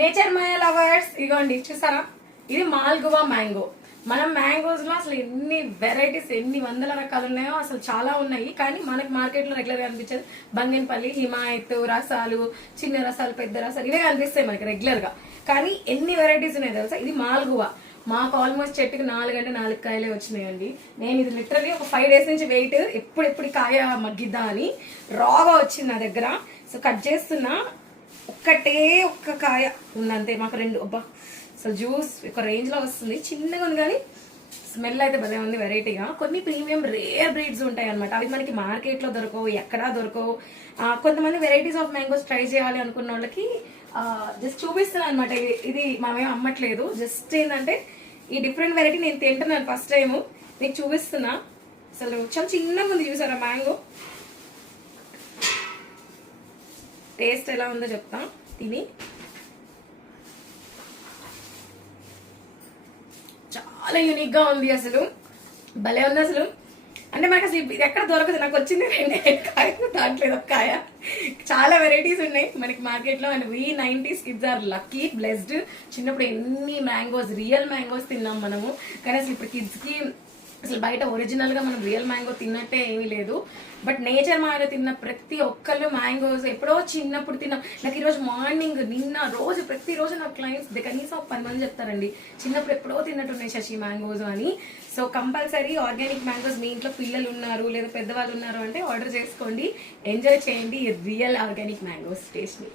Nature మాయ lovers ఇగోండి చూసారా, ఇది మాల్గువా మ్యాంగో. మనం మ్యాంగోస్ లో అసలు ఎన్ని వెరైటీస్, ఎన్ని వందల రకాలు ఉన్నాయో అసలు చాలా ఉన్నాయి. కానీ మనకి మార్కెట్ లో రెగ్యులర్ గా కనిపించేది బంగినపల్లి, హిమాయత్ రసాలు, చిన్న రసాలు, పెద్ద రసాలు ఇవే కనిపిస్తాయి మనకి రెగ్యులర్ గా. కానీ ఎన్ని వెరైటీస్ ఉన్నాయి తెలుసా. ఇది మాల్గువా. మాకు ఆల్మోస్ట్ చెట్టుకి 4 అంటే 4 కాయలే వచ్చినాయండి. నేను ఇది లిటరలీ ఒక 5 days నుంచి వెయిట్, ఎప్పుడు కాయ మగ్గిద్దా అని. రాగా వచ్చింది నా దగ్గర. సో కట్ చేస్తున్నా, ఒక్క కాయ ఉందంతే. మాకు 2 అబ్బా అసలు జ్యూస్ ఒక రేంజ్ లో వస్తుంది. చిన్నగా ఉంది కానీ స్మెల్ అయితే భలే ఉంది వెరైటీగా. కొన్ని ప్రీమియం రేర్ బ్రీడ్స్ ఉంటాయి అనమాట. అవి మనకి మార్కెట్ లో దొరకవు, ఎక్కడా దొరకవు. కొంతమంది వెరైటీస్ ఆఫ్ మ్యాంగోస్ ట్రై చేయాలి అనుకున్న వాళ్ళకి జస్ట్ చూపిస్తున్నాను అనమాట. ఇది మనమేం అమ్మట్లేదు, జస్ట్ ఏంటంటే ఈ డిఫరెంట్ వెరైటీ నేను తింటున్నాను ఫస్ట్ టైం, మీకు చూపిస్తున్నా. అసలు చాలా చిన్నగా ఉంది చూసారా మ్యాంగో. టేస్ట్ ఎలా ఉందో చెప్తా తిని. చాలా యూనిక్ గా ఉంది, అసలు భలే ఉంది అసలు. అంటే మనకు అసలు ఇది ఎక్కడ దొరకదు. నాకు వచ్చింది 2 కాయ, దాంట్లో ఒక కాయ. చాలా వెరైటీస్ ఉన్నాయి మనకి మార్కెట్ లో. And 90s kids are lucky, blessed. చిన్నప్పుడు ఎన్ని మ్యాంగోస్, రియల్ మ్యాంగోస్ తిన్నాం మనము. కానీ అసలు ఇప్పుడు కిడ్స్ కి అసలు బయట ఒరిజినల్ గా మనం రియల్ మ్యాంగో తిన్నట్టే ఏమీ లేదు. బట్ నేచర్ మాయలో తిన్న ప్రతి ఒక్కళ్ళు మ్యాంగోస్ ఎప్పుడో చిన్నప్పుడు తిన్నాం. నాకు ఈరోజు మార్నింగ్, నిన్న రోజు, ప్రతిరోజు నా క్లయింట్స్ కనీసం 10 మంది చెప్తారండి చిన్నప్పుడు ఎప్పుడో తిన్నట్టున్నాయి శశి మ్యాంగోస్ అని. సో కంపల్సరీ ఆర్గానిక్ మ్యాంగోస్ మీ ఇంట్లో పిల్లలు ఉన్నారు లేదా పెద్దవాళ్ళు ఉన్నారు అంటే ఆర్డర్ చేసుకోండి, ఎంజాయ్ చేయండి రియల్ ఆర్గానిక్ మ్యాంగోస్ టేస్ట్ ని.